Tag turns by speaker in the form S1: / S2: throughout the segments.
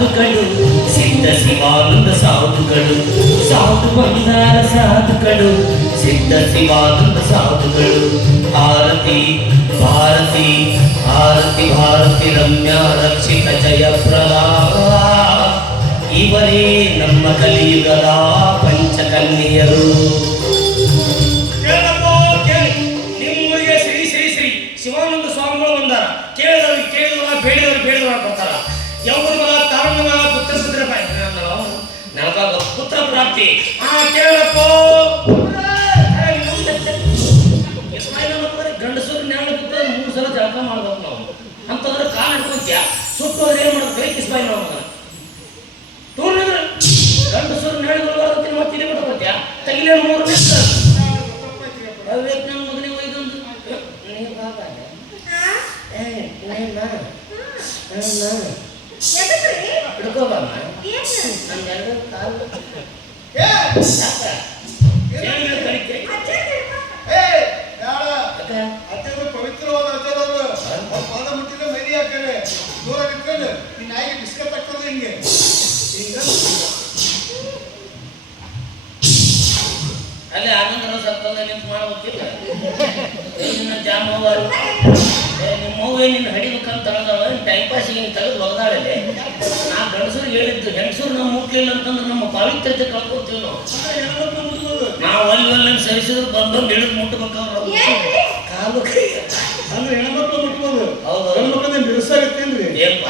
S1: ಸಾಧುಗಳು, ಸಿದ್ಧ ಶಿವಾನಂದ ಸಾಧುಗಳು, ಸಾಧು ಬಂದಾರ ಸಾಧುಗಳು, ಸಿದ್ಧ ಶಿವಾನಂದ ಸಾಧುಗಳು. ಭಾರತಿ ಭಾರತಿ ಭಾರತಿ ಭಾರತಿ ರಮ್ಯ ರಕ್ಷಿತ ಜಯಪ್ರದ ಇವರೇ ನಮ್ಮ ಕಲಿಯುಗದ ಪಂಚಕನ್ಯರು ನಿಮ್ಮೂರಿಗೆ ಶ್ರೀ ಶ್ರೀ ಶ್ರೀ ಶಿವಾನಂದ ಸ್ವಾಮಿಗಳು ಬಂದಾರ. ಕೇಳಿದವ್ರಿಗೆ ಕೇಳಿದವ ಬೇಡಿದವ್ರಿಗೆ ಬೇಡಿದವ ಕೊಡ್ತಾರ. ಯಾವ ಮಗ ತಾರಣ ಮಗ ಪುತ್ರ ಪುತ್ರ ನನಗಾಗ ಪುತ್ರ ಪ್ರಾಪ್ತಿ. ಆ, ಕೇಳಪ್ಪ. ಗಂಡಸರು ನೆರಳು ಬಿಟ್ಟರೆ ಮೂರು ಸಲ ಜಳಕ ಮಾಡ್ಬೇಕು ನಾವು ಅಂತಂದ್ರೆ ಕಾಲು ಹಿಡ್ಕೊಂತ್ಯ ಏನು ಮಾಡೋದು ಕೈ ಕಿಸ್ಬಾಯಿ ನಾವು ಟೂರ್ನಿಂದ ಗಂಡಸರು ಬರ್ಬಾರ್ದು ಮತ್ತೆ ಇಲ್ಲಿ ಬಿಟ್ಕೊತ್ಯ ತಗಿಲೇ ಮೂರು ನಿಮಿಷ ಅವ್ರೇಕ್ ನನ್ನ ಮಗನಿಗೆ ಏ, ನೈನ ಅಲ್ಲಿ ಆನಂದರ ಸತ್ತಲ್ಲ ನಿಂತು ಮಾಡ್ಬೇಕಿಲ್ಲ? ನಿನ್ನ ನಿಮ್ಮ ಅವ್ವೆ ನಿನ್ನ ಹಡಿಬೇಕಂತ ತಳದವ ಟೈಮ್ ಪಾಸಿಗೆ ಹಿಂಗೆ ತೆಗೆದು ಒಗದಾಳಲ್ಲಿ ನಾ ಗಂಡಸರು ಹೇಳಿದ್ದು ಹೆಂಗಸರು ನಾವು ಮುಟ್ಲಿಲ್ಲ ಅಂತಂದ್ರೆ ನಮ್ಮ ಪಾವಿತ್ರತೆ ಕಳ್ಕೊತೀವಿ ನಾವು.
S2: ಹೆಣ್ಮಕ್ಳು
S1: ನಾವು ಅಲ್ಲಿ ಅಲ್ಲಿ ಬಂದು ಬಂದೊಂದು ಹಿಡಿದು ಮುಟ್ಟಬೇಕಾದ್ರೆ ಕಾಲು ಕೈ
S2: ಅಂದ್ರೆ ಹೆಣ್ಮಕ್ಳು ಮುಟ್ಬೋದು.
S1: ಹೌದು.
S2: ಹೆಣ್ಮಕ್ಳನ್ನ ಬಿರುಸಾಗತ್ತೇನ್ರಿ
S1: ಏನ್ಪ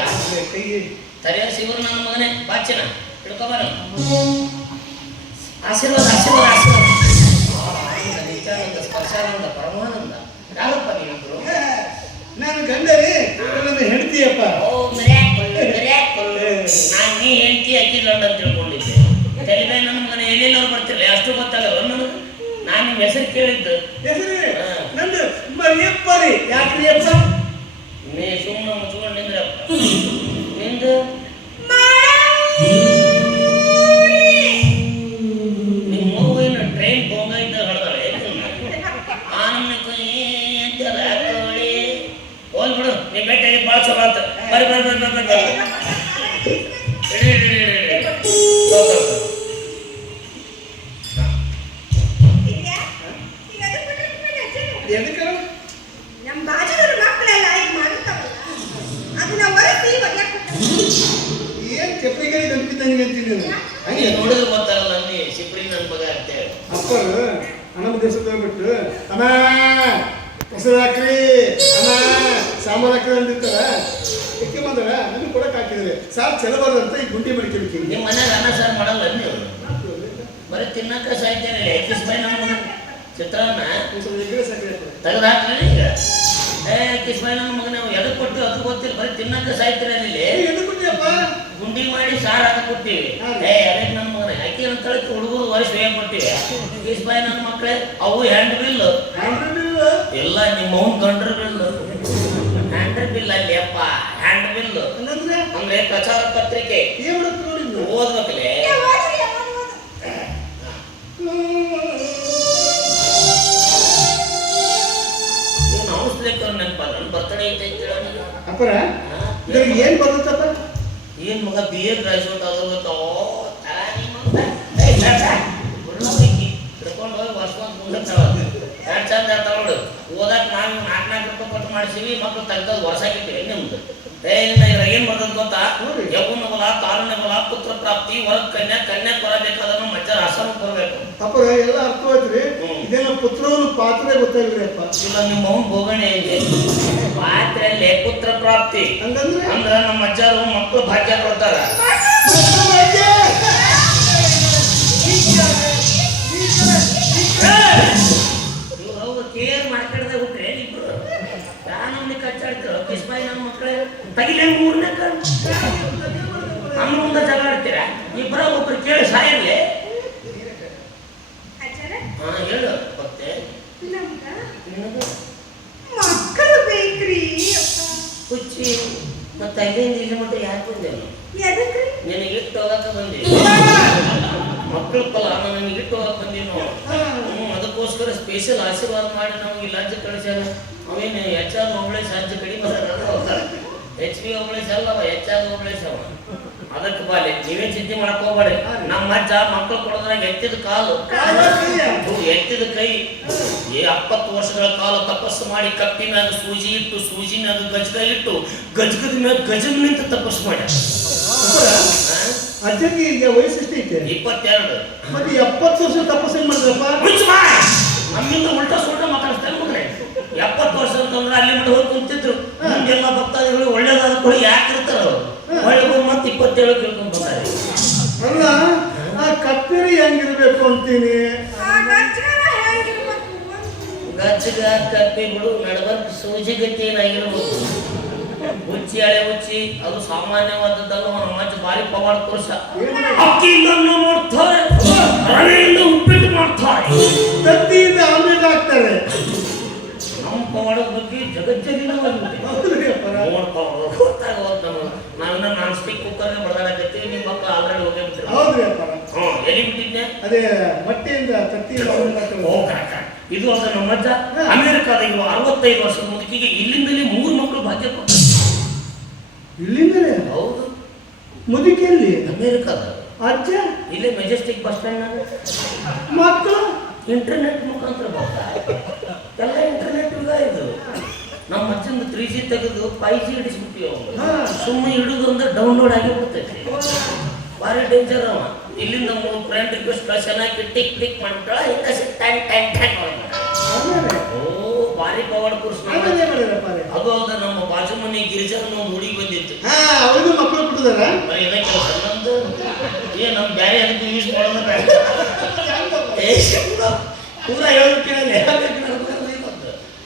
S1: ಸರಿಯಾದ ಶಿವರು ನನ್ನ ಮಗನೇ ಬಾಚಿನ ಹಿಡ್ಕೊಬಾರ ಆಶೀರ್ವಾದ ಆಶೀರ್ವಾದ ಆಶೀರ್ವಾದ. ನಿತ್ಯಾನಂದ ಸ್ಪರ್ಶಾನಂದ ಪರಮಾನಂದ. ಯಾರಪ್ಪ ನೀವಿಬ್ರು?
S2: ನಾನು ಗಂಡ ರೀ ನನ್ನ ಹೆಂಡತಿಯಪ್ಪ.
S1: ನಾನು ನೀ ಹೆಂಡತಿ ಅಕ್ಕಿಲ್ಲ ಅಂತ ತಿಳ್ಕೊಂಡಿದ್ದೆ. ತಲೆ ನನ್ನ ಮನೆ ಎಲ್ಲೆಲ್ಲರೂ ಬರ್ತಿರಲ್ಲ ಅಷ್ಟು ಗೊತ್ತಲ್ಲ ನನಗೆ. ನಾನು ನಿಮ್ಮ ಹೆಸರು ಕೇಳಿದ್ದು.
S2: ಹೆಸರು. ನಂದು ಮರಿಯಪ್ಪ ರೀ ಯಾಕ್ರಿ ಅಪ್ಪ
S1: ನೀ ಸುಮ್ಮನೆ ಮುಚ್ಕೊಂಡು ನಿಂದ್ರಪ್ಪ. ನಿಂದು? Obrigado. ತಿನ್ನಕ ಸಾಯ್ತೇನೆ ಎಕ್ಕಿಸ್ ಬೈ ನಮ್ಮ ಚಿತ್ರಾನ್ನ? ತೆಗೆದು ಹಾಕ್ರಿ ಈಗ. ಏ ಕಿಸ್ ಬೈ ನಮ್ಮ ಮಗನ ಎದಕ್ಕೆ ಕೊಟ್ಟು ಅದು ಗೊತ್ತಿಲ್ಲ. ಬರೀ ತಿನ್ನಕ ಸಾಯ್ತೀರ ಇಲ್ಲಿ ಗುಂಡಿ ಮಾಡಿ ಸಾರು ಹಾಕಿ ಕೊಟ್ಟಿವಿ ಏ ಅದೇ ನಮ್ಮ ಮಗನ ಅಕ್ಕಿ ಅಂತ ಹೇಳಿ ಹುಡುಗರು ವರ್ಷ ಏನ್ ಕೊಟ್ಟಿವಿ ಕಿಸ್ ಬೈ ನನ್ನ ಮಕ್ಕಳೇ ಅವು ಹ್ಯಾಂಡ್ ಬಿಲ್ ಎಲ್ಲ ನಿಮ್ಮ ಅವ್ನ ಗಂಡ್ರ ಬಿಲ್ ಹ್ಯಾಂಡ್ ಬಿಲ್ ಅಲ್ಲಿ ಅಪ್ಪ ಹ್ಯಾಂಡ್ ಬಿಲ್
S2: ಅಂದ್ರೆ
S1: ಪ್ರಚಾರ ಪತ್ರಿಕೆ.
S2: ಏನ್ ಅಪ್ಪರ ಇದ್ರಿಗೆ ಏನ್ ಬರುತ್ತಪ್ಪ?
S1: ಏನ್ ಮಗ ಬಿ ಎಡ್ ಗ್ರಾಜುಯೇಟ್ ಆಗೋದು ತರಾ ನಾವು ನಾಲ್ಕು ನಾಲ್ಕು ರೂಪಾಯಿ ಕೊಟ್ಟು ಮಾಡಿಸಿವಿ ಮತ್ತು ತೆಗ್ದದ್ದು ವರ್ಷಾಕಿಟ್ಟಿವಿ ನಿಮ್ದು ಏ ಇದ್ರಾಗ ಏನ್ ಬರ್ತದ ಗೊತ್ತಾ?
S2: ಯಗುನ
S1: ಯೌವನ ಬಲ ತಾರುಣ್ಯ ಬಲ ಪುತ್ರ ಪ್ರಾಪ್ತಿ ವರದ ಕನ್ಯಾ ಕನ್ಯಾ ಕೊರಬೇಕಾದ್ರೂ ಮಜ್ಜರ ಹಸನು ಕೊರಬೇಕು
S2: ಅಪ್ಪ ಎಲ್ಲ ಅರ್ಥ
S1: ಆಯ್ತ್ರಿ
S2: ಇದೇನ ಪುತ್ರವನು ಪಾತ್ರೆ ಗೊತ್ತಾಗ್ರಿ ಅಪ್ಪ?
S1: ಇಲ್ಲ ನಿಮ್ಮ ಅವ್ನ ಬೋಗಣೆ ಇದೆ ಪಾತ್ರೆಯಲ್ಲಿ ಪುತ್ರ ಪ್ರಾಪ್ತಿ.
S2: ಹಂಗಂದ್ರೆ?
S1: ಅಂದ್ರ ನಮ್ಮ ಅಜ್ಜಾರು ಮಕ್ಕಳು ಭಾಗ್ಯ ಕೊಡ್ತಾರ ನಮ್ನಿ ಕಚ್ಚಾಡ್ತಿರೋ ಕಿಸ್ಬಾಯಿ ನಮ್ಮ ಮಕ್ಕಳೇ ತಗಿಲೇ ಮೂರನೇ ಕಣ್ ನಮ್ಮ ಮುಂದೆ ಜಗಳ ಆಡ್ತೀರಾ? ಇಬ್ಬರ ಒಬ್ರು ಕೇಳಿ ಆ
S3: ಅಜ್ಜರ
S1: ಹಾ ಹೇಳು ಮತ್ತೆ
S3: ಮಕ್ಕಳು ಬೇಕ್ರಿ ಅಪ್ಪ.
S1: ಹುಚ್ಚಿ ಮತ್ತೆ ಅಲ್ಲಿಂದ ಇಲ್ಲಿ ಮಟ್ಟ ಯಾಕೆ ಬಂದೇನು
S3: ಎದಕ್ರಿ?
S1: ನಿನಗೆ ಇಟ್ಟು ಹೋಗಕ್ಕೆ ಬಂದಿ. ಮಕ್ಕಳು ಫಲ ನನಗೆ ಇಟ್ಟು ಹೋಗಕ್ಕೆ ಬಂದಿ ನಾವು ಹ್ಞೂ ಅದಕ್ಕೋಸ್ಕರ ಸ್ಪೆಷಲ್ ಆಶೀರ್ವಾದ ಮಾಡಿ ನಾವು ಈ ಕಳಿಸ್ಯಾರ ಅವೇನು ಆರ್ ಒಬ್ಳೆ ಸಾಧ್ಯ ಕಡಿಮೆ ಎಚ್ ಪಿ ಒಬ್ಳೆ ಎಚ್ ಆರ್ ಒಬ್ಳೆ ಅವ ಅದಕ್ಕೆ ಬಾಲೆ ನೀವೇ ಚಿಂತೆ ಮಾಡಕ್ ಹೋಗ್ಬೇಡಿ. ನಮ್ಮ ಅಜ್ಜ ಮಕ್ಕಳು ಕೊಡೋದ್ರಾಗ ಎತ್ತಿದ ಕಾಲು. ಎತ್ತಿದ ಕೈ. ಏ ಅಪ್ಪತ್ತು ವರ್ಷಗಳ ಕಾಲ ತಪಸ್ಸು ಮಾಡಿ ಕಪ್ಪಿ ಮ್ಯಾಗ ಸೂಜಿ ಇಟ್ಟು ಸೂಜಿ ಮ್ಯಾಗ ಗಜಗ ಇಟ್ಟು ಗಜಗದ ಮ್ಯಾಗ ಗಜಗ ನಿಂತ ತಪಸ್ಸು ಮಾಡ್ಯ
S2: ಅಜ್ಜನಿಗೆ ಈಗ ವಯಸ್ಸು ಎಷ್ಟೈತೆ
S1: ಇಪ್ಪತ್ತೆರಡು.
S2: ಮತ್ತೆ ಎಪ್ಪತ್ತು ವರ್ಷ ತಪಸ್ಸು ಮಾಡಿದ್ರಪ್ಪ!
S1: ನಮ್ಮಿಂದ ಉಲ್ಟಾ ಸುಲ್ಟಾ ಮಾತಾಡ್ತಾರೆ ಮಗನೇ. ಎಪ್ಪತ್ತು ವರ್ಷ ಅಂತಂದ್ರೆ ಅಲ್ಲಿ ಮಟ್ಟ ಹೋಗಿ ಕುಂತಿದ್ರು. ಮುಂದೆಲ್ಲ ಭಕ್ತಾದಿಗಳು ಒಳ್ಳೇದಾದ ಕೂಡ ಯಾಕೆ ಇರ್ತಾರ. ಅವರು ಒಳ್ಳೆ ಬಂದು ಮತ್ತೆ ಇಪ್ಪತ್ತೇಳು ಕೇಳ್ಕೊಂಡು ಬರ್ತಾರೆ
S2: ಅಲ್ಲ ಆ ಕತ್ತರಿ ಹೆಂಗಿರ್ಬೇಕು ಅಂತೀನಿ?
S3: ಆ ಗಜ್ಜರ ಹೇಗಿರ್ಬೇಕು
S1: ಗಚ್ಚಗ ಕಪ್ಪಿ ಬಿಡು ನಡಬರ್ಕ್ ಸೂಜಿ ಗತಿ ಏನಾಗಿರ್ಬೋದು ಹುಚ್ಚಿ ಹಳೆ ಉಚ್ಚಿ ಅದು ಸಾಮಾನ್ಯವಾದದ್ದಲ್ಲ ನಮ್ಮ ಬಾರಿ ಭಾರಿ ಪವಾಡ ಪುರುಷ ಅಕ್ಕಿಯಿಂದ ಅನ್ನ ಮಾಡ್ತಾರೆ ರವೆಯಿಂದ ಉಪ್ಪಿಟ್ಟು ಮಾಡ್ತಾರೆ.
S2: ತತ್ತಿಯಿಂದ ಆಮ್ಲೆಟ್ ಹಾಕ್ತಾರೆ.
S1: ನಮ್ಮ ಪವಾಡದ ಬಗ್ಗೆ ನಾವಿನ್ನ ನಾನ್ ಸ್ಟಿಕ್ ಕುಕ್ಕರ್ ಬಡದಾಡಕತ್ತೀವಿ ನಿಮ್ಮ ಮಕ್ಕ ಆಲ್ರೆಡಿ ಹೋಗೇ ಬಿಟ್ಟಿರ
S2: ಹೌದ್ರಿ ಅಪ್ಪರ
S1: ಹ್ಞೂ ಎಲ್ಲಿ ಬಿಟ್ಟಿದ್ನೆ
S2: ಅದೇ ತತ್ತಿಯಿಂದ
S1: ಇದು ಅದ ನಮ್ಮ ಅಜ್ಜ. ಅಮೆರಿಕಾದ ಇವ ಅರವತ್ತೈದು ವರ್ಷದ ಮುದುಕಿಗೆ ಇಲ್ಲಿಂದಲೇ ಮೂರು ಮಕ್ಕಳು ಭಾಗ್ಯ
S2: ಇಲ್ಲಿಂದಲೇ?
S1: ಹೌದು.
S2: ಮುದುಕಿಯಲ್ಲಿ?
S1: ಅಮೇರಿಕಾದ.
S2: ಅಜ್ಜ?
S1: ಇಲ್ಲಿ ಮೆಜೆಸ್ಟಿಕ್ ಬಸ್ ಸ್ಟ್ಯಾಂಡ್
S2: ಮಕ್ಕಳು?
S1: ಇಂಟರ್ನೆಟ್ ಮುಖಾಂತರ ಬರ್ತಾ ಎಲ್ಲ ಇಂಟರ್ನೆಟ್ ಯುಗ ಇದು. ನಮ್ಮ ಅಜ್ಜಂದು ತ್ರೀ ಜಿ ತೆಗೆದು ಫೈ ಜಿ ಹಿಡಿಸ್ಬಿಟ್ಟಿವಿ. ಸುಮ್ಮನೆ ಹಿಡಿದು ಅಂದ್ರೆ ಡೌನ್ಲೋಡ್ ಆಗಿ ಬಿಡ್ತೈತಿ ಭಾರಿ ಡೇಂಜರ್ ಅವ ಇಲ್ಲಿಂದ ಮೂರು ಫ್ರೆಂಡ್ ರಿಕ್ವೆಸ್ಟ್ ಚೆನ್ನಾಗಿ ಟಿಕ್ ಟಿಕ್ ಮಾಡ್ತಾಳ ಟೈಮ್ ಟೈಮ್ ಟೈಮ್
S2: ಆಮೇಲೆ
S1: ಓ ಭಾರಿ ಪವಾಡ ಪುರುಷ ನಮ್ಮ.
S2: ಏನ್
S1: ಅದು ಅದ ನಮ್ಮ ಬಾಜು ಮನೆ ಗಿರಿಜನ ಒಂದು ಹುಡುಗಿ ಬಂದಿತ್ತು.
S2: ಹಾ ಅವರಿಗೂ ಮಕ್ಕಳು
S1: ಬರೀ ಇದೇ ಕೆಲಸ ನಮ್ದು ಏ ನಮ್ ಬ್ಯಾರೆ ಅದಕ್ಕೆ ಯೂಸ್ ಮಾಡೋದ ಪೂರ ಹೇಳು ಕೇಳಿ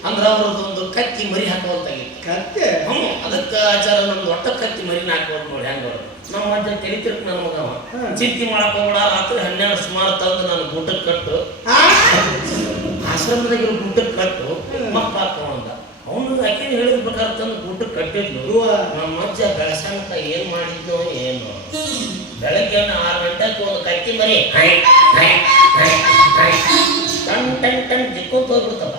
S1: ಅಂದ್ರೆ ಅವ್ರದ್ದೊಂದು ಕತ್ತಿ ಮರಿ ಹಾಕುವಂತಾಗಿತ್ತು.
S2: ಕತ್ತೆ?
S1: ಹ್ಞೂ ಅದಕ್ಕೆ ಆಚಾರ ನಮ್ದು ಒಟ್ಟ ಕತ್ತಿ ಮರಿನ ಹಾಕೋದು ನೋಡಿ ಹೆಂಗ ನಮ್ಮ ಅಜ್ಜ ತಲೆ ತಿರ್ಕ್ ನನ್ನ ಮಗವ. ಚಿಂತೆ ಮಾಡಕ್ ಹೋಗ್ಬೇಡ ರಾತ್ರಿ ಹನ್ನೆರಡು ಸುಮಾರು ತಂದು ನಾನು ಗುಡ್ಡಕ್ಕೆ ಕಟ್ಟು. ಆಶ್ರಮದಾಗಿರೋ ಗುಡ್ಡ ಕಟ್ಟು ಮಕ್ಕ ಹಾಕೊಂಡ ಅವನು ಆಕೆ ಹೇಳಿದ ಪ್ರಕಾರ ತಂದು ಗುಡ್ಡ ಕಟ್ಟಿದ್ಲು. ನಮ್ಮ ಅಜ್ಜ ಬೆಳಸಂತ ಏನ್ ಮಾಡಿದ್ನೋ ಏನು. ಬೆಳಗ್ಗೆ ಆರು ಗಂಟೆಗೆ ಒಂದು ಕತ್ತಿ ಮರಿ. ಟನ್ ಟನ್ ಟನ್ ಜಿಕ್ಕೊಂತ ಹೋಗ್ಬಿಡ್ತವ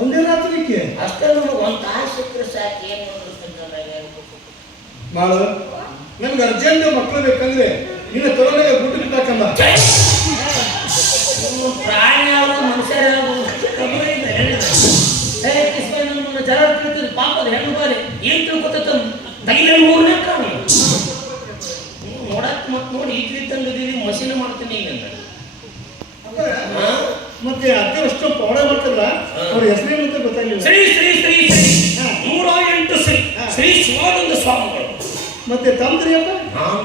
S2: ಒಂದೇ ರಾತ್ರಿಕ್ಕೆ
S1: ಅಷ್ಟೇ ನಮಗೆ ಒಂದು ತಾಸು ಸಿಕ್ಕರೆ ಸಾಕು ಏನು
S2: ಮಾಡು. ನಮ್ಗೆ ಅರ್ಜೆಂಟ್ ಮಕ್ಕಳು ಬೇಕಂದ್ರೆ ನಿನ್ನ ತೊಗೊಂಡಾಗ ಗುಡ್ಡು ಬಿಟ್ಟಾಕಂಬ
S1: ಪ್ರಾಣಿ ಅವರು ಮನುಷ್ಯ ಪಾಪದ ಹೆಣ್ಣು ಬಾರಿ? ಏನ್ ತಿಳ್ಕೊತ ತಗಿಲ ಮೂರನೇ ಕಾಣಿ. ನೋಡಕ್ ಮತ್ ನೋಡಿ ಇಡ್ಲಿ ತಂದಿದ್ದೀವಿ ಮಷೀನ್ ಮಾಡ್ತೀನಿ ಈಗ?
S2: ಮತ್ತೆ ಅತ್ತೆ ಅಷ್ಟು ಪೌಡ ಮಾಡ್ತಲ್ಲ ಅವ್ರ ಹೆಸರೇನು ಅಂತ ಗೊತ್ತಾಗಿಲ್ಲ
S1: ಶ್ರೀ ಶ್ರೀ ಶ್ರೀ ಶ್ರೀ ನೂರ ಎಂಟು ಶ್ರೀ ಶ್ರೀ ಶಿವಾನಂದ ಸ್ವಾಮಿಗಳು.
S2: ಮತ್ತೆ ತಂದ್ರಿ ಅಪ್ಪ?
S1: ನಾನು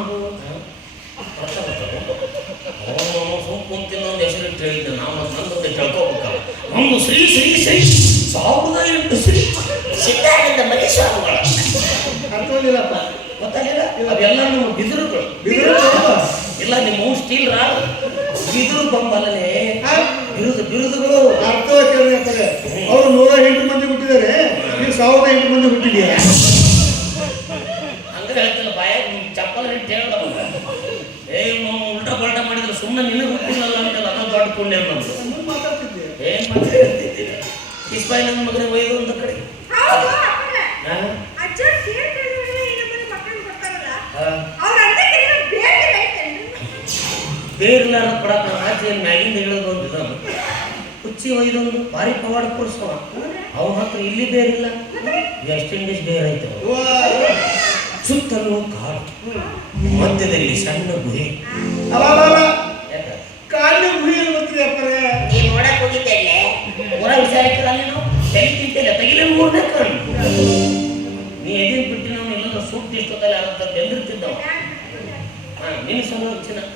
S1: ಅವನು ಸುಮ್ ಕುಂತಿನ ಒಂದು ಹೆಸರು ಇಟ್ಟು ಹೇಳಿದ್ದೆ. ನಾವು ನಂದು ತಿಳ್ಕೊಬೇಕಲ್ಲ. ನಮ್ದು ಶ್ರೀ ಶ್ರೀ ಶ್ರೀ ಸಾವಿರದ ಎಂಟು ಶ್ರೀ ಸಿದ್ಧಾನಂದ ಮರಿ ಸ್ವಾಮಿಗಳು
S2: ಅರ್ಥವಾಗಿಲ್ಲಪ್ಪ
S1: ಗೊತ್ತಾಗಿಲ್ಲ ಇವಾಗೆಲ್ಲ ನಮ್ಮ ಬಿದಿರುಗಳು
S2: ಬಿದಿರು.
S1: ಇಲ್ಲ ನಿಮ್ಮ ಸ್ಟೀಲ್ ರಾಡ್ ಬಿದಿರು ಬಂಬಲ್ಲೇ ಬಿರುದು ಬಿರುದುಗಳು
S2: ಅರ್ಥ ಅಪ್ಪರೇ. ಅವ್ರು ನೂರ ಎಂಟು ಮಂದಿ ಹುಟ್ಟಿದ್ದಾರೆ. ನೀವು ಸಾವಿರದ ಎಂಟು ಮಂದಿ ಹುಟ್ಟಿದ್ಯಾ
S1: ಹಂಗ ಹೇಳ್ತಿಲ್ಲ ನಿಮ್ ಚಪ್ಪಲ್ ಇಟ್ಟು ಹೇಳ ಏ ಉಲ್ಟಾ ಪಲ್ಟಾ ಮಾಡಿದ್ರೆ ಸುಮ್ಮನೆ ನಿನಗೆ ಹುಟ್ಟಿಲ್ಲಲ್ಲ ಅಂತಲ್ಲ ಅನ್ನೋ ದೊಡ್ಡ ಪುಣ್ಯ ನಮ್ದು. ಏನ್ ಮಾತಾಡ್ತಿದ್ದೀರಿ? ಕಿಸ್ಬಾಯಿ ನನ್ನ ಮಗನ ಒಯ್ದು ಒಂದು ಕಡೆ
S3: ಹೌದು ಅಪ್ಪನ
S1: ಹಾ?
S3: ಅಜ್ಜ ಕೇಳ್ತಿದ್ರೆ ಈ ನಮ್ಮನೆ ಮಕ್ಕಳು ಬರ್ತಾರಲ್ಲ
S1: ಹಾ.
S3: ಅವ್ರ ಅಣ್ಣಕ್ಕೆ ಏನೋ ಬೇರೆ ಐತೇನ್ರಿ
S1: ಬೇರ್ಲಾರ ಕೊಡಕ ಆಚೆ ಮ್ಯಾಗಿಂದ ಹೇಳೋದು ಒಂದು ಇದನ್ನು ಕುಚ್ಚಿ ಒಯ್ದೊಂದು ಭಾರಿ ಪವಾಡ ಕೊಡಿಸವ. ಅವನ ಹತ್ರ ಇಲ್ಲಿ ಬೇರಿಲ್ಲ ವೆಸ್ಟ್ ಇಂಡೀಸ್ ಬೇರೆ ಐತೆ. ಸುತ್ತಲೂ ಕಾಡು. ಮಧ್ಯದಲ್ಲಿ ಸಣ್ಣ ಗುಹೆ. ನೋಡಕ್ ತಲೆ ತಿಂತಿಲ್ಲ ತಗಿಲ ಮೂರನೇ ನೀ ಎದಿನ ಬಿಟ್ಟು ನಾವು ಎಲ್ಲ ಸುಟ್ಟು ಇಷ್ಟೊತ್ತಲ್ಲ ಅಂತ ಬೆಂದಿರ್ತಿದ್ದವ ಏನು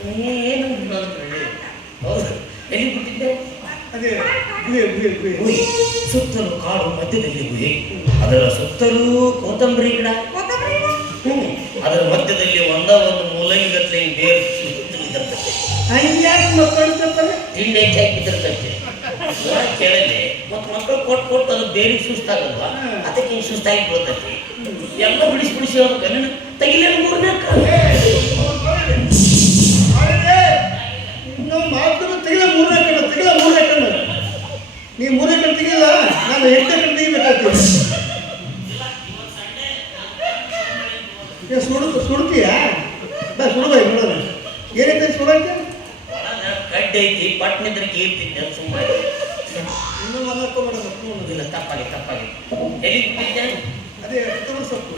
S1: ನೀ ಏನು ಹೇಳಿ. ಹೌದು. ಎಲ್ಲಿ ಬಿಟ್ಟಿದ್ದೆ
S2: ಅದೇ ಗುಹೆ ಗುಹೆ ಗುಹೆ.
S1: ಗುಹೆ. ಸುತ್ತಲೂ ಕಾಡು ಮಧ್ಯದಲ್ಲಿ ಗುಹೆ. ಅದರ ಸುತ್ತಲೂ ಕೊತ್ತಂಬರಿ ಗಿಡ. ಹ್ಞೂ ಅದರ ಮಧ್ಯದಲ್ಲಿ ಒಂದ ಒಂದು ಮೂಲಂಗತ್ಲೆ ಬೇರೆ
S2: ಹಂಗ್ಯಾಕೆ ಮಕ್ಕಳು
S1: ತಿಂಡಿ ಹೆಚ್ಚಾಗಿ ಬಿದ್ದಿರ್ತೈತೆ. ಕೇಳದೆ ಮತ್ತು ಮಕ್ಕಳು ಕೊಟ್ಟು ಕೊಟ್ಟು ಅದು ಬೇರೆ ಸುಸ್ತಾಗಲ್ವಾ? ಅದಕ್ಕೆ ಹಿಂಗೆ ಸುಸ್ತಾಗಿ ಬೀಳ್ತೈತಿ ಎಲ್ಲ ಬಿಡಿಸಿ ಬಿಡಿಸಿ ಅವ್ರ ನೀನು ತೆಗಿಲೇನು ಮೂರನೇ
S2: ನೀ ಮೂರೇ ಕಣ್ಣು ತೆಗಿಲ್ಲ ನಾನು ಎಂಟನೇ ಕಣ್ಣು ತೆಗಿಬೇಕಾಗ್ತದೆ. ಸುಡು ಸುಡು ಸುಡ್ತೀಯಾ? ಸುಳ್ಳು ನೋಡೋಣ ಏನೈತೆ ಐತಿ
S1: ಕಡ್ಡಿ ಐತಿ ಪಟ್ನಿದ್ರೆ ಕೀರ್ತಿದ್ದೆ ಸುಮ್ಮನೆ
S2: ಇನ್ನೂ ಮಲ್ಲಕ್ಕೋಬೇಡ
S1: ಇಲ್ಲ ತಪ್ಪಾಗಿ ತಪ್ಪಾಗಿ ಎಲ್ಲಿ ಬಿಟ್ಟಿದ್ದೆ?
S2: ಅದೇ ಸೊಪ್ಪು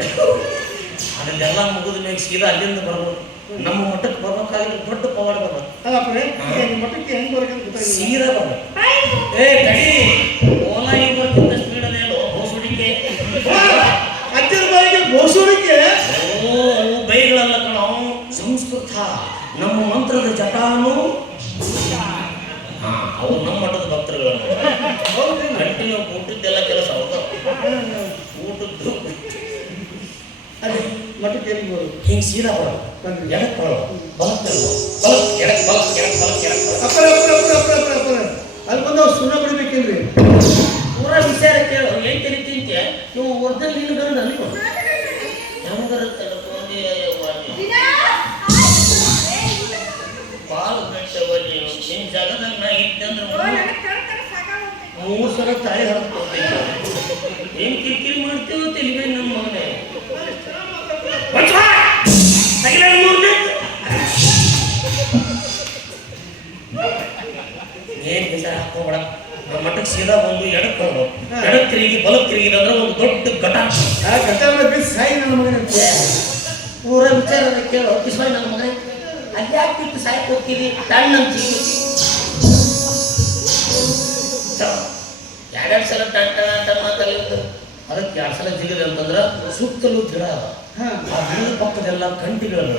S1: ಅದನ್ನೆಲ್ಲ ಮುಗಿದ ಮೇಲೆ ಸೀದಾ ಅಲ್ಲಿಂದ ಬರ್ಬೋದು. ನಮ್ಮ ಮಠಕ್ಕೆ ಬರ್ಬೇಕಾಗಿದ್ರೆ ದೊಡ್ಡ ಪವಾಡ ಬರ್ಬೇಕು
S2: ಅಲ್ಲಪ್ಪ ನಿಮ್ಮ ಮಠಕ್ಕೆ ಹೆಂಗೆ ಬರ್ಬೇಕಂತ ಗೊತ್ತಾಗಿಲ್ಲ.
S1: ಬರ್ಬೇಕು ಏ ತಡಿ ಓಲಾ ಇಬ್ಬರ್ಕಿಂತ ಸ್ಪೀಡಲ್ಲೇ ಬೋಸುಡಿಕೆ.
S2: ಅಜ್ಜನ ಬಾಯಿಗೆ ಬೋಸೋಡಿಕೆ?
S1: ಓ ಅವು ಬೈಗಳಲ್ಲ ಕಣೋ ಸಂಸ್ಕೃತ. ನಮ್ಮ ಮಂತ್ರದ ಜಟಾನು ಅವು ನಮ್ಮ ಮಠದ ಭಕ್ತರುಗಳು? ಕಂಟಿನ್ಯೂ ಊಟದ್ದೆಲ್ಲ ಕೆಲಸ ಹೌದು. ಊಟದ್ದು.
S2: ಅದೇ ಮಠಕ್ಕೆ ಬರೋದು
S1: ಹಿಂಗೆ ಸೀದಾ ಬರೋದು. ಎಡಕ್ಕೆ ಬರೋದು ಬಲಕ್ಕೆ ಬರೋದು ಬಲಕ್ಕೆ ಎಡಕ್ಕೆ ಬಲಕ್ಕೆ ಎಡಕ್ಕೆ ಬಲಕ್ಕೆ ಎಡಕ್ಕೆ
S2: ಅಪ್ಪರ ಅಪ್ಪರ ಅಪ್ಪರ ಅಪ್ಪರ ಅಪ್ಪರ ಅಪ್ಪರ ಅಲ್ಲಿ ಬಂದು ಅವ್ರು ಸುಣ್ಣ ಬಿಡ್ಬೇಕಿಲ್ರಿ?
S1: ಪೂರಾ ವಿಚಾರ ಕೇಳು. ಏನ್ ನೀವು ನಿನ್ನ ಗಂಡ ನೀವು ಬೆಟ್ಟವ ನೀನು ನಿನ್ ಜಾಗದಾಗ ನಾ ಇದ್ದಂದ್ರೆ
S3: ಓ ನನಗೆ ಕಣ್ ಕಣ್ ಸಾಕಾಗೋಗ್ತೈತೆ.
S1: ಮೂರು ಸಲ ತಾಳಿ ಹರಿಸ್ಕೊಡ್ತೀನಿ ಏನ್ ಕಿರಿಕಿರಿ ಮಾಡ್ತೀವೋ ತಿಳಿವೆ ತಿರುಗಿ ಅಂದ್ರೆ ಒಂದು ದೊಡ್ಡ ಘಟ.
S2: ಆ ಬಿದ್ದು ಸಾಯಿ ನನ್ನ ಮಗನಂತೆ
S1: ಪೂರ ವಿಚಾರ ಕೇಳು ಕಿಸ್ವಾಯ್ ನನ್ನ ಮಗನೇ. ಅಲ್ಲಿ ಯಾಕೆ ಬಿಟ್ಟು ಸಾಯಕ್ಕೆ ಹೋಗ್ತೀವಿ ತಣ್ಣ ಎರಡೆರಡು ಸಲ ಟಂಟ ಅಂತ ಮಾತಲ್ಲಿ ಅದಕ್ಕೆ ಎರಡು ಸಲ ಜಿಗಿದೆ ಅಂತಂದ್ರೆ ಸುತ್ತಲೂ ಗಿಡ. ಆ ಗಿಡದ ಪಕ್ಕದೆಲ್ಲ
S2: ಕಂಟಿಗಳಲ್ಲ.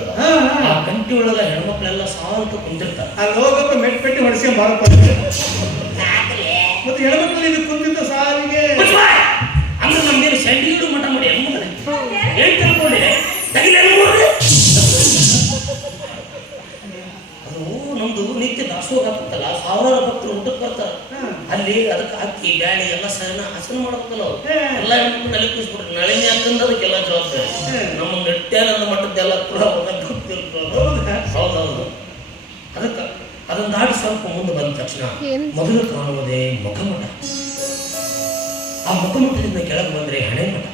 S1: ಆ ಕಂಟಿ ಒಳಗ ಹೆಣ್ಮಕ್ಳೆಲ್ಲ ಸಾವಂತ ಕುಂತಿರ್ತಾರೆ.
S2: ಅಲ್ಲಿ ಹೋಗಪ್ಪ ಮೆಟ್ ಪೆಟ್ಟಿ ಹೊಡಿಸ್ಕೊಂಡ್ ಬಾರಪ್ಪ. ಮತ್ತೆ ಹೆಣ್ಮಕ್ಳು ಇದು ಕುಂದಿದ್ದ
S1: ಸಾರಿಗೆ! ಅಂದ್ರೆ ನಮ್ಗೇನು ಸಂಡಿಗಳು ಮಠ ಮಾಡಿ ಹೆಣ್ಮಕ್ಳು ಏನ್ ತಿಳ್ಕೊಂಡೆ ತಗಿಲ ಅದು ನಮ್ದು ನಿತ್ಯ ದಾಸೋಹ ಬರ್ತಲ್ಲ ಸಾವಿರಾರು ಭಕ್ತರು ಊಟಕ್ಕೆ ಬರ್ತಾರೆ.
S2: ಹಾ.
S1: ಅಲ್ಲಿ ಅದಕ್ಕೆ ಅಕ್ಕಿ ಬ್ಯಾಳಿ ಎಲ್ಲ ಸಹನ ಹಸನ ಮಾಡ್ಬೇಕಲ್ಲ ಅವ್ರು. ಎಲ್ಲ ಹೆಣ್ಮಕ್ಳು ನಲೆ ಕೂಸ್ಬಿಟ್ರು ನಳಿನಿ ಅಂತಂದ ಅದಕ್ಕೆಲ್ಲ ಜವಾಬ್ದಾರಿ. ನಮ್ಮ ನೆಟ್ಟ್ಯಾನಂದ ಮಟ್ಟದ್ದೆಲ್ಲ ಕೂಡ
S2: ಹೌದಾ?
S1: ಹೌದೌದು. ಅದಕ್ಕೆ ಅದನ್ನ ದಾಟಿ ಸ್ವಲ್ಪ ಮುಂದೆ ಬಂದ ತಕ್ಷಣ ಮೊದಲು ಕಾಣುವುದೇ ಮುಖಮಠ. ಆ ಮುಖಮಠದಿಂದ ಕೆಳಗೆ ಬಂದರೆ ಹಣೆಮಠ.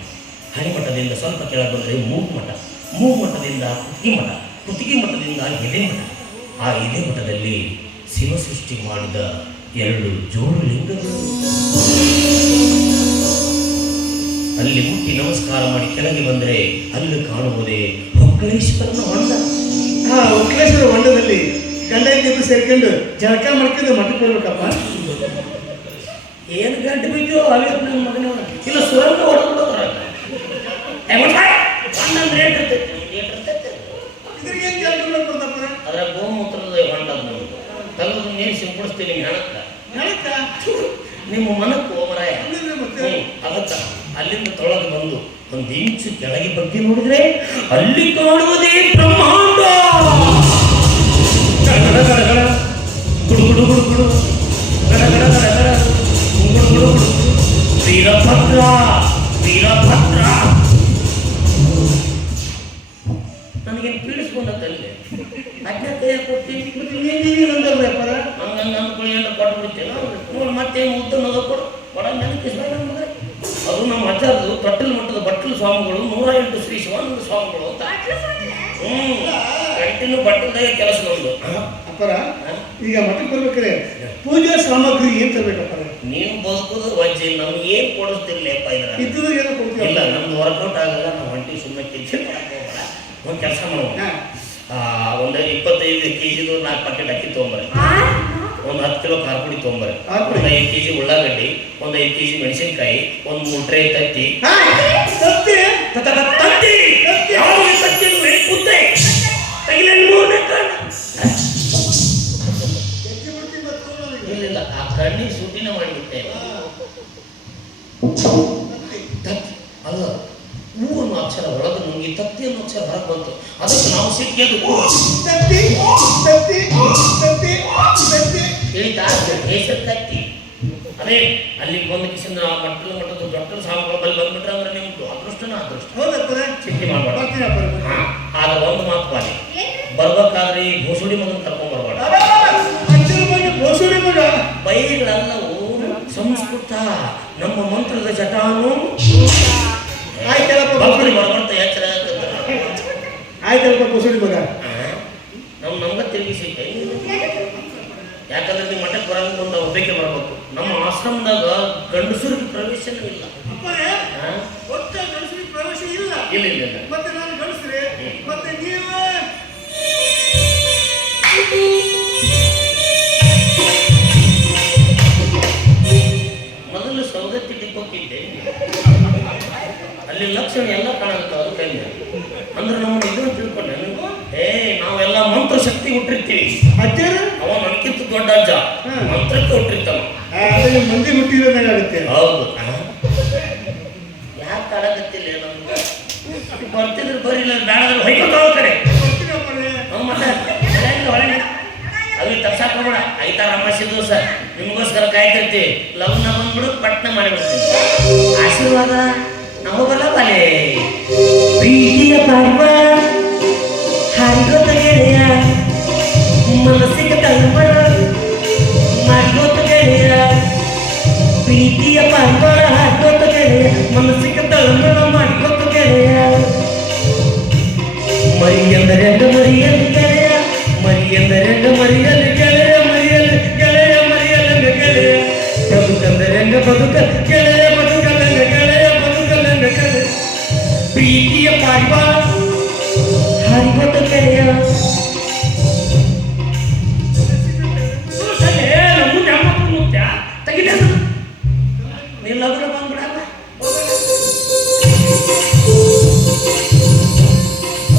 S1: ಹಣೆಮಠದಿಂದ ಸ್ವಲ್ಪ ಕೆಳಗೆ ಬಂದರೆ ಮೂಗುಮಠ. ಮಠ ಮೂ ಮಠದಿಂದ ಕುತ್ತಿಗೆ ಮಠ ಕುತ್ತಿಗೆ ಮಠದಿಂದ ಎದೆ ಮಠ ಆ ಎದೆ ಮಠದಲ್ಲಿ ಶಿವ ಸೃಷ್ಟಿ ಮಾಡಿದ ಎರಡು ಜೋಡು ಲಿಂಗಗಳು ಅಲ್ಲಿ ಮುಟ್ಟಿ ನಮಸ್ಕಾರ ಮಾಡಿ ಕೆಳಗೆ ಬಂದರೆ ಅಲ್ಲಿ ಕಾಣುವುದೇ ಹೊಕ್ಕಳೇಶ್ವರನ ಹೊಂಡ.
S2: ಹಾ ಹೊಕ್ಕಳೇಶ್ವರ ಹೊಂಡದಲ್ಲಿ ಗಂಡ ಇಬ್ಬರು ಸೇರ್ಕೊಂಡು ಜಳಕ ಮಾಡ್ಕೊಂಡು ಮಠಕ್ಕೆ ಬರ್ಬೇಕಪ್ಪ
S1: ಏನು ಗಂಟೆ ಬಿದ್ದೋ ಅವೇ ನನ್ನ ಮಗನ ಇಲ್ಲ ಸುರಂಗ ಹೊಡೆದು ಒಂದೊಂದು ರೇಟ್ ಇರ್ತೈತಿ ರೇಟ್ ಇರ್ತೈತಿ?
S2: ಇದ್ರಿಗೆ ಏನು ಕೆಲಸ ಮಾಡ್ಕೊಡ್ತಪ್ಪ
S1: ಅದ್ರ? ಗೋಮೂತ್ರದ ಹೊಂಡ ನಮ್ದು ತಗದು ನೀರು ಸಿಂಪಡಿಸ್ತೀನಿ ಹೆಣಕ್ಕ.
S2: ಹೇಳಕ್ಕ
S1: ನಿಮ್ಮ ಮನಕ್ಕೆ ಹ್ಮ್, ಅದಕ್ಕ ಅಲ್ಲಿಂದ ತೊಳಗೆ ಬಂದು ಒಂದು ಇಂಚು ಕೆಳಗೆ ಬಗ್ಗೆ ನೋಡಿದ್ರೆ ಅಲ್ಲಿ ಕಾಣುವುದೇ ಬ್ರಹ್ಮಾಂಡ! ವೀರಭದ್ರ ವೀರಭದ್ರ ನನಗೇನು ಪೀಡಿಸ್ಕೊಂಡಲ್ಲಿ ಅಜ್ಞಾ ಕೈಯ ಕೊಡ್ತೀನಿ
S2: ಮತ್ತೆ ನೀನ್ ನೀವೇನ್ ಅಂದಲ್ರಿ ಅಪ್ಪರ
S1: ಹಂಗಂಗ ಅಂದ್ಕೊಳ್ಳಿ ಅಂತ ಕೊಟ್ಟು ಬಿಡ್ತೇನೆ ನೋಡಿ ಮತ್ತೆ ಉದ್ದನದ ಕೊಡು ಕೊಡ ನನಗೆ ನನ್ನ ಅದು ನಮ್ಮ ಅಜ್ಜರದು ತೊಟ್ಟಲು ಮಟ್ಟದ ಬಟ್ಟಲು ಸ್ವಾಮಿಗಳು ನೂರ ಎಂಟು ಶ್ರೀ ಶಿವಾನಂದ ಸ್ವಾಮಿಗಳು ಅಂತ
S3: ಬಾಟ್ಲು
S1: ಹ್ಮ್ ಕಂಟಿನ್ಯೂ ಕೆಲಸ ನಮ್ದು.
S2: ಅಪ್ಪರ ಈಗ ಮಠಕ್ಕೆ ಬರ್ಬೇಕಾರೆ. ಪೂಜಾ ಸಾಮಗ್ರಿ ಏನ್ ತರ್ಬೇಕಪ್ಪ
S1: ನೀವು ಬದುಕೋದು ವಜ್ಜೆ ನಮ್ಗೆ ಏನ್ ಕೊಡಿಸ್ತಿರ್ಲಿಪ್ಪ ಇದ್ರ
S2: ಇದ್ದದ್ದು ಏನೋ ಕೊಡ್ತೀವಿ
S1: ಇಲ್ಲ ನಮ್ದು ವರ್ಕೌಟ್ ಆಗಲ್ಲ ನಾವು ಹೊಂಟಿ ಸುಮ್ಮನೆ ಕಿಚನ್ ಒಂದು ಕೆಲಸ
S2: ಮಾಡುವ
S1: ಆ, ಒಂದು ಇಪ್ಪತ್ತೈದು ಕೆ ಜಿದು ನಾಲ್ಕು ಪ್ಯಾಕೆಟ್ ಅಕ್ಕಿ ತೊಗೊಂಬರ್ರಿ.
S3: ಆ,
S1: ಒಂದು ಹತ್ತು ಕಿಲೋ ಖಾರ ಪುಡಿ ತೊಗೊಂಬರ್ರಿ. ಒಂದು ಐದು ಕೆ ಜಿ ಉಳ್ಳಾಗಡ್ಡಿ ಒಂದು ಐದು ಕೆ ಜಿ ಮೆಣಸಿನ್ಕಾಯಿ ಒಂದು ಮೂರು ಟ್ರೈ ತತ್ತಿ.
S2: ತತ್ತಿ. ಈಗ.
S1: ಇಲ್ಲ ಮಾಡಿಬಿಟ್ಟೇವೆ ಅಲ್ಲ ಹೂ ಅನ್ನೋ ಅಕ್ಷರ ಒಳಗೆ ನುಂಗಿ ತತ್ತಿ ಅನ್ನೋ ಅಕ್ಷರ ಹೊರಗೆ ಬಂತು. ಅದಕ್ಕೆ ನಾವು ಸಿಕ್ಕಿದ್ದು
S2: ತತ್ತಿ ತತ್ತಿ ತತ್ತಿ ತತ್ತಿ.
S1: ತಿಳಿತಾ ಹೆಸರು ತತ್ತಿ. ಅದೇ ಅಲ್ಲಿಗೆ ಬಂದ ಕಿಸಿಂದ ನಾವು ಮಟ್ಟದ ಮಟ್ಟದ ಡಾಕ್ಟರ್ ಸಾವುಗಳ ಬಲ್ಲಿ ಬಂದ್ಬಿಟ್ರೆ ಅಂದ್ರೆ ನಿಮ್ದು ಅದೃಷ್ಟನ ಅದೃಷ್ಟ? ಚಿಂತೆ ಮಾಡಬೇಡ.
S2: ಬರ್ತೀನಿ ಅಪ್ಪರ
S1: ಹಾ ಆದ್ರೆ ಒಂದು ಮಾತು ಬಾರಿ? ಬರ್ಬೇಕಾದ್ರೆ ಈ ಘೋಸುಡಿ ಮಗನ್ ಕರ್ಕೊಂಡ್ ಬರ್ಬೇಡ. ಊರು ಸಂಸ್ಕೃತ. ನಮ್ಮ ಮಂತ್ರದ ಜಟಾನು.
S2: ಆಯ್ತಲ್ಲಪ್ಪ
S1: ಭಕ್ತರು ಮಾಡ್ಕೊಂತ ಎಚ್ಚರ.
S2: ಆಯ್ತಲ್ಲಪ್ಪ ಬೋಸೂರಿ ಮಗ.
S1: ನಮ್ಗೆ ತಿರುಗಿಸೈತೆ ಯಾಕಂದ್ರೆ ನೀವು ಮಠಕ್ಕೆ ಬರಂಗ ಮುಂದೆ ಒಬ್ಬಕ್ಕೆ ಬರಬೇಕು. ನಮ್ಮ ಆಶ್ರಮದಾಗ ಗಂಡಸರಿಗೆ ಪ್ರವೇಶನೂ ಇಲ್ಲ.
S2: ಇಲ್ಲ.
S1: ಇಲ್ಲ ಇಲ್ಲ ಅಲ್ಲಿ ಲಕ್ಷಣ ಎಲ್ಲ ಕಾಣುತ್ತೆ ಅದು ಕೈಲಿ. ಅಂದ್ರೆ ನಮ್ಮ ಇದು ತಿಳ್ಕೊಂಡೆ ನಿಮಗೂ ಏ ನಾವೆಲ್ಲ ಮಂತ್ರ ಶಕ್ತಿ ಹುಟ್ಟಿರ್ತೀವಿ.
S2: ಅಜ್ಜರು
S1: ಅವ ನನಗಿಂತ ದೊಡ್ಡ ಅಜ್ಜ. ಮಂತ್ರಕ್ಕೆ ಹುಟ್ಟಿರ್ತಾನ.
S2: ಅದೇ ಮಂದಿ ಹುಟ್ಟಿರೋದಂಗ ಆಗುತ್ತೆ.
S1: ಹೌದು. ಯಾಕೆ ಕಾಣಕತ್ತಿಲ್ಲ ನಮ್ಗೆ. ಬರ್ತಿದ್ರು ಬರೀಲ್ಲ ಬೇಡಾದ್ರೆ ಹೊಯ್ಕೊಂಡು ಹೋಗ್ತಾರೆ. ಅವಿ ತಪ್ಸಾಕ ಹೋಗ್ಬೇಡ ಐತಾರ ಅಮಾಸಿ ದಿವಸ ನಿಮಗೋಸ್ಕರ ಕಾಯ್ತಿರ್ತೀವಿ. ಲವ್ನ ಬಂದ್ಬಿಡು ಪಟ್ನ ಮಾಡಿಬಿಡ್ತೀವಿ ಆಶೀರ್ವಾದ. ನಮಗಲ್ಲ ಬಲೆ ಪ್ರೀತಿಯ ಪರ್ವ ಹಾರಿಗೋತ ಗೆಳೆಯ, ಮನಸ್ಸಿಗೆ ತಳ್ಬಡ ಮಾಡಿಗೋತ ಗೆಳೆಯ. ಪ್ರೀತಿಯ ಪರ್ವ ಹಾರಿಗೋತ ಗೆಳೆಯ, ಮನಸ್ಸಿಗೆ